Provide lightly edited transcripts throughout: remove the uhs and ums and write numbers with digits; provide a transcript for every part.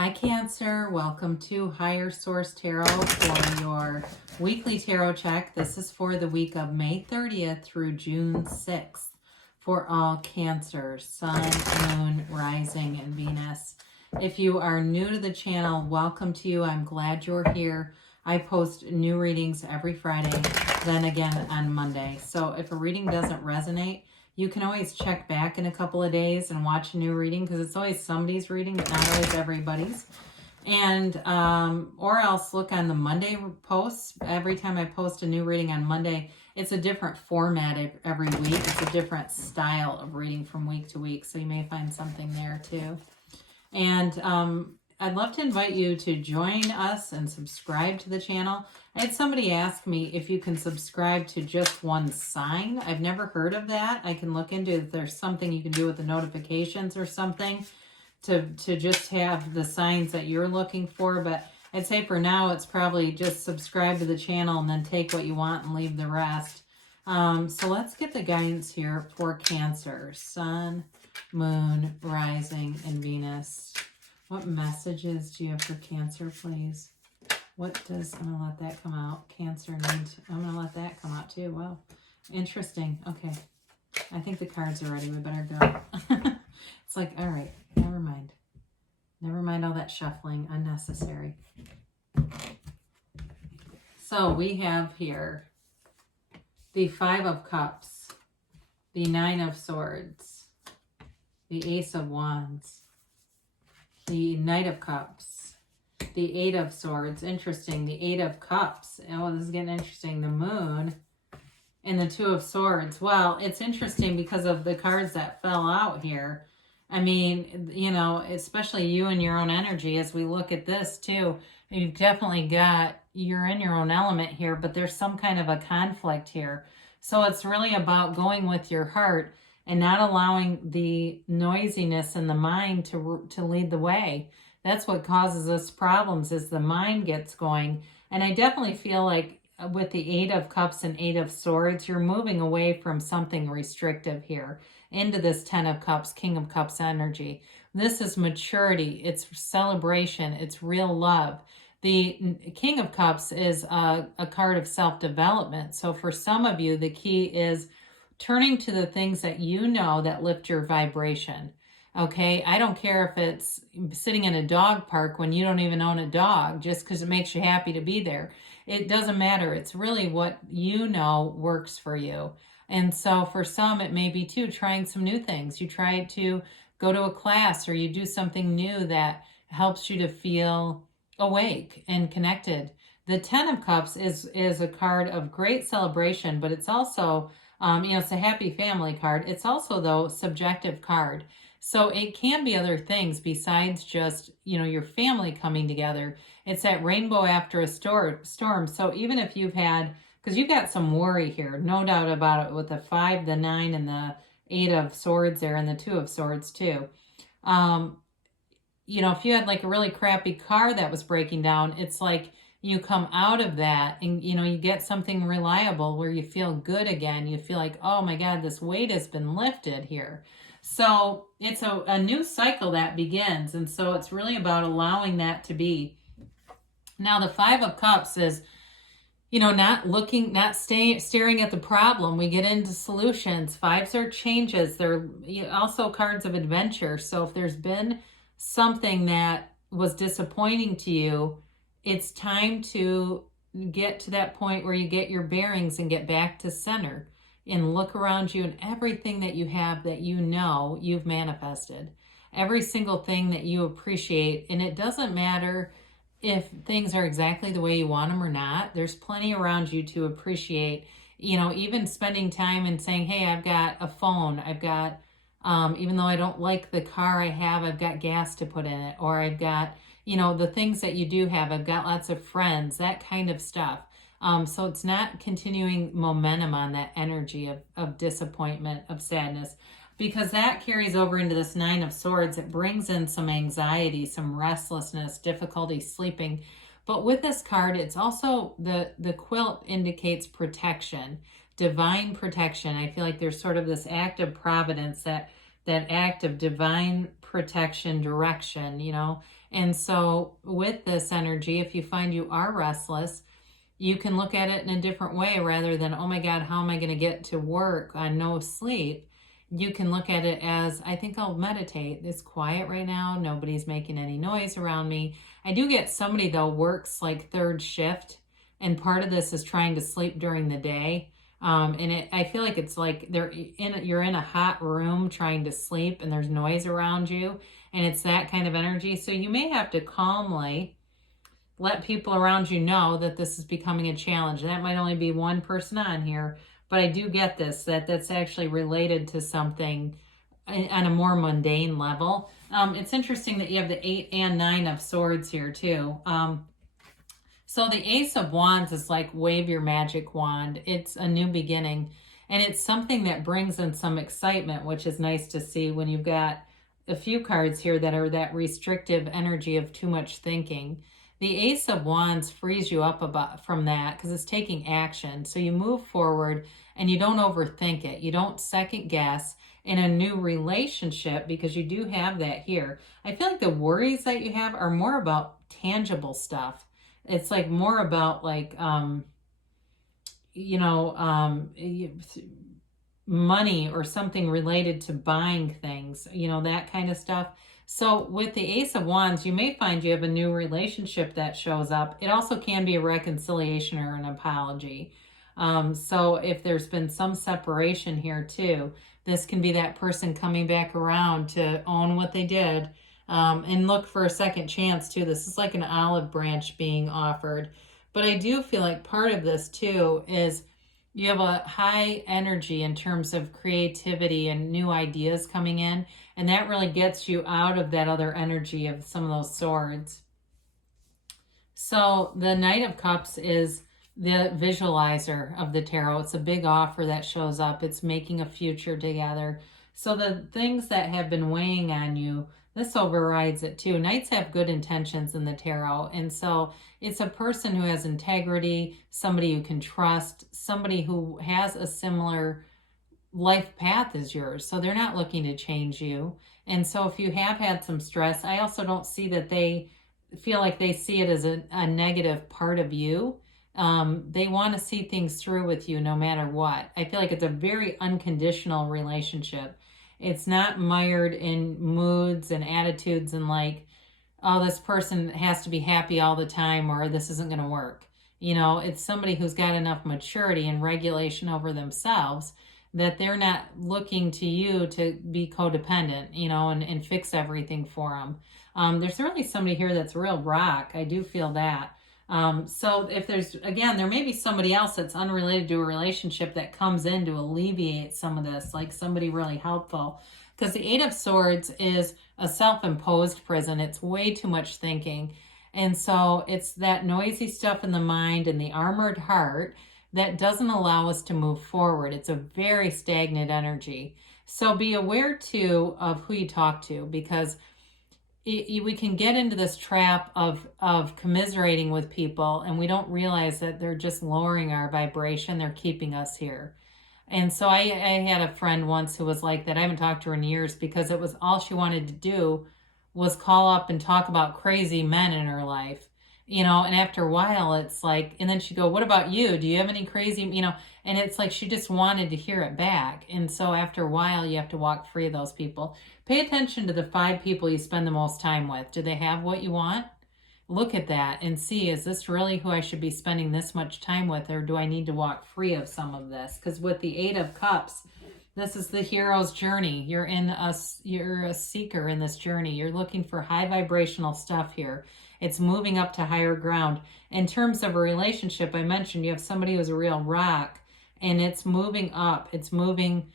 Hi Cancer, welcome to Higher Source Tarot for your weekly tarot check. This is for the week of May 30th through June 6th for all Cancers, Sun, Moon, Rising, and Venus. If you are new to the channel, welcome to you. I'm glad you're here. I post new readings every Friday, then again on Monday. So if a reading doesn't resonate, you can always check back in a couple of days and watch a new reading because it's always somebody's reading, but not always everybody's. And, or else look on the Monday posts. Every time I post a new reading on Monday, it's a different format every week. It's a different style of reading from week to week. So you may find something there too. And, I'd love to invite you to join us and subscribe to the channel. I had somebody ask me if you can subscribe to just one sign. I've never heard of that. I can look into if there's something you can do with the notifications or something to just have the signs that you're looking for. But I'd say for now, it's probably just subscribe to the channel and then take what you want and leave the rest. So let's get the guidance here for Cancer, Sun, Moon, Rising, and Venus. What messages do you have for Cancer, please? What does, I'm going to let that come out. Cancer needs, I'm going to let that come out too. Wow. Interesting. Okay. I think the cards are ready. We better go. It's like, all right, never mind. Never mind all that shuffling. Unnecessary. So we have here the Five of Cups, the Nine of Swords, the Ace of Wands, the Knight of Cups, the Eight of Swords. Interesting. The Eight of Cups. Oh, this is getting interesting. The Moon and the Two of Swords. Well, it's interesting because of the cards that fell out here. I mean, you know, especially you and your own energy as we look at this too. You've definitely got, you're in your own element here, but there's some kind of a conflict here. So it's really about going with your heart and not allowing the noisiness in the mind to lead the way. That's what causes us problems, is the mind gets going. And I definitely feel like with the Eight of Cups and Eight of Swords, you're moving away from something restrictive here into this Ten of Cups, King of Cups energy. This is maturity. It's celebration. It's real love. The King of Cups is a card of self-development. So for some of you, the key is turning to the things that you know that lift your vibration. Okay, I don't care if it's sitting in a dog park when you don't even own a dog, just because it makes you happy to be there. It doesn't matter. It's really what you know works for you. And so for some, it may be too trying some new things. You try to go to a class or you do something new that helps you to feel awake and connected. The Ten of Cups is a card of great celebration, but it's also you know, it's a happy family card. It's also, though, subjective card. So it can be other things besides just, you know, your family coming together. It's that rainbow after a storm. So even if you've had, because you've got some worry here, no doubt about it, with the 5, the 9, and the 8 of Swords there, and the 2 of Swords too. You know, if you had like a really crappy car that was breaking down, it's like you come out of that and, you know, you get something reliable where you feel good again. You feel like, oh my God, this weight has been lifted here. So it's a new cycle that begins. And so it's really about allowing that to be. Now, the Five of Cups is, you know, not staring at the problem. We get into solutions. Fives are changes. They're also cards of adventure. So if there's been something that was disappointing to you, it's time to get to that point where you get your bearings and get back to center and look around you, and everything that you have that you know you've manifested. Every single thing that you appreciate, and it doesn't matter if things are exactly the way you want them or not. There's plenty around you to appreciate, you know, even spending time and saying, hey, I've got a phone. I've got, even though I don't like the car I have, I've got gas to put in it, or I've got, you know, the things that you do have. I've got lots of friends, that kind of stuff. So it's not continuing momentum on that energy of disappointment, of sadness, because that carries over into this Nine of Swords. It brings in some anxiety, some restlessness, difficulty sleeping. But with this card, it's also the quilt indicates protection, divine protection. I feel like there's sort of this act of providence that that act of divine protection, direction, you know. And so with this energy, if you find you are restless, you can look at it in a different way rather than, oh my God, how am I going to get to work on no sleep? You can look at it as, I think I'll meditate. It's quiet right now. Nobody's making any noise around me. I do get somebody, though, works like third shift, and part of this is trying to sleep during the day. I feel like it's like you're in a hot room trying to sleep and there's noise around you, and it's that kind of energy. So you may have to calmly let people around you know that this is becoming a challenge. That might only be one person on here, but I do get this, that's actually related to something on a more mundane level. It's interesting that you have the 8 and 9 of swords here too. So the Ace of Wands is like wave your magic wand. It's a new beginning, and it's something that brings in some excitement, which is nice to see when you've got a few cards here that are that restrictive energy of too much thinking. The Ace of Wands frees you up from that because it's taking action. So you move forward and you don't overthink it. You don't second guess in a new relationship, because you do have that here. I feel like the worries that you have are more about tangible stuff. It's like more about like, money or something related to buying things, that kind of stuff. So with the Ace of Wands, you may find you have a new relationship that shows up. It also can be a reconciliation or an apology. So if there's been some separation here too, this can be that person coming back around to own what they did, and look for a second chance too. This is like an olive branch being offered. But I do feel like part of this too is you have a high energy in terms of creativity and new ideas coming in, and that really gets you out of that other energy of some of those swords. So the Knight of Cups is the visualizer of the tarot. It's a big offer that shows up. It's making a future together. So the things that have been weighing on you, this overrides it too. Knights have good intentions in the tarot. And so it's a person who has integrity, somebody you can trust, somebody who has a similar life path as yours. So they're not looking to change you. And so if you have had some stress, I also don't see that they feel like they see it as a negative part of you. They want to see things through with you no matter what. I feel like it's a very unconditional relationship. It's not mired in moods and attitudes and like, oh, this person has to be happy all the time or this isn't going to work. It's somebody who's got enough maturity and regulation over themselves that they're not looking to you to be codependent, and fix everything for them. There's really somebody here that's a real rock. I do feel that. So if there may be somebody else that's unrelated to a relationship that comes in to alleviate some of this, like somebody really helpful. Because the 8 of Swords is a self-imposed prison. It's way too much thinking. And so it's that noisy stuff in the mind and the armored heart that doesn't allow us to move forward. It's a very stagnant energy. So be aware too of who you talk to, because we can get into this trap of commiserating with people, and we don't realize that they're just lowering our vibration. They're keeping us here. And so I had a friend once who was like that. I haven't talked to her in years because it was all she wanted to do was call up and talk about crazy men in her life, and after a while it's like, and then she'd go, what about you? Do you have any crazy, and it's like she just wanted to hear it back. And so after a while you have to walk free of those people. Pay attention to the 5 people you spend the most time with. Do they have what you want? Look at that and see, is this really who I should be spending this much time with, or do I need to walk free of some of this? Because with the 8 of Cups, this is the hero's journey. You're a seeker in this journey. You're looking for high vibrational stuff here. It's moving up to higher ground. In terms of a relationship, I mentioned you have somebody who's a real rock, and it's moving up. It's moving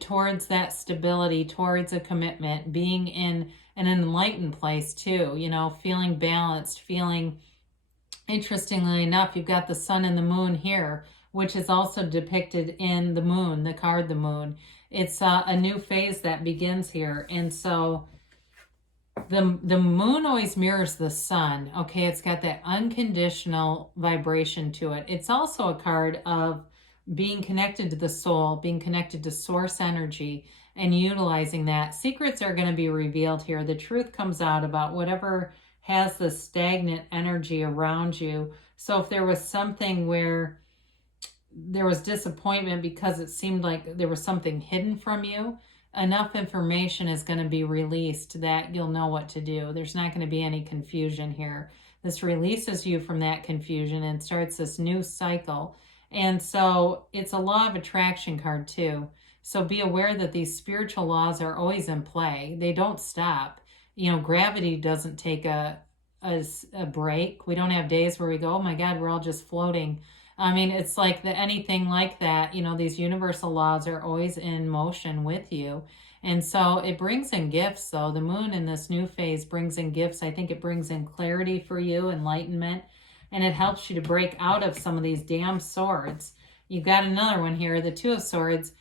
towards that stability, towards a commitment, being in an enlightened place too, feeling balanced, feeling, interestingly enough, you've got the sun and the moon here, which is also depicted in the moon, the card, the moon. It's a new phase that begins here. And so the moon always mirrors the sun. Okay, it's got that unconditional vibration to it. It's also a card of being connected to the soul, being connected to source energy. and utilizing that. Secrets are going to be revealed here. The truth comes out about whatever has the stagnant energy around you. So if there was something where there was disappointment because it seemed like there was something hidden from you, enough information is going to be released that you'll know what to do. There's not going to be any confusion here. This releases you from that confusion and starts this new cycle. And so it's a law of attraction card too. So be aware that these spiritual laws are always in play. They don't stop. You know, gravity doesn't take a break. We don't have days where we go, oh my God, we're all just floating. I mean, it's like anything like that, you know, these universal laws are always in motion with you. And so it brings in gifts, though. The moon in this new phase brings in gifts. I think it brings in clarity for you, enlightenment, and it helps you to break out of some of these damn swords. You've got another one here. The Two of Swords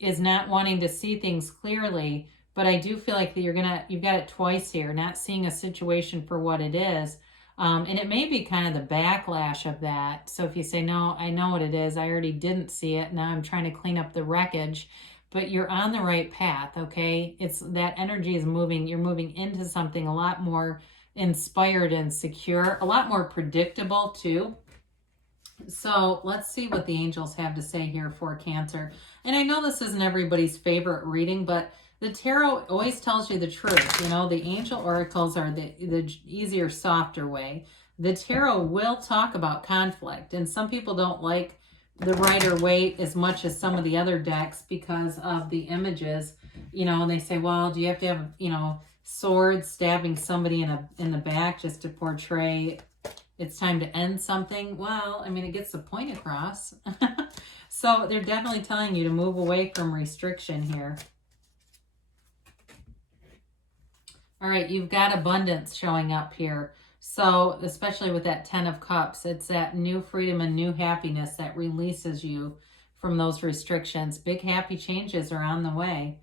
is not wanting to see things clearly, but I do feel like you've got it twice here, not seeing a situation for what it is. And it may be kind of the backlash of that. So if you say, no, I know what it is. I already didn't see it. Now I'm trying to clean up the wreckage. But you're on the right path, okay? It's that energy is moving. You're moving into something a lot more inspired and secure, a lot more predictable too. So let's see what the angels have to say here for Cancer. And I know this isn't everybody's favorite reading, but the tarot always tells you the truth. You know, the angel oracles are the easier, softer way. The tarot will talk about conflict, and some people don't like the Rider-Waite as much as some of the other decks because of the images. You know, and they say, well, do you have to have, you know, swords stabbing somebody in the back just to portray it's time to end something? Well, I mean, it gets the point across. So they're definitely telling you to move away from restriction here. All right, you've got abundance showing up here. So especially with that 10 of Cups, it's that new freedom and new happiness that releases you from those restrictions. Big happy changes are on the way.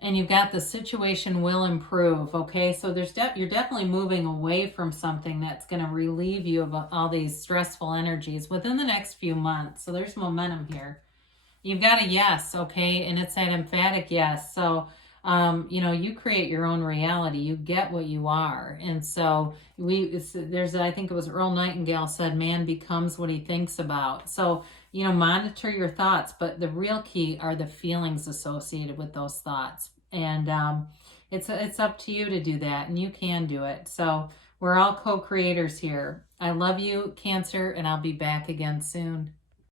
And you've got the situation will improve, okay? So you're definitely moving away from something that's going to relieve you of all these stressful energies within the next few months. So there's momentum here. You've got a yes, okay? And it's that emphatic yes. So you know, you create your own reality. You get what you are. And so I think it was Earl Nightingale said, man becomes what he thinks about. So, you know, monitor your thoughts, but the real key are the feelings associated with those thoughts. And it's up to you to do that, and you can do it. So we're all co-creators here. I love you, Cancer, and I'll be back again soon.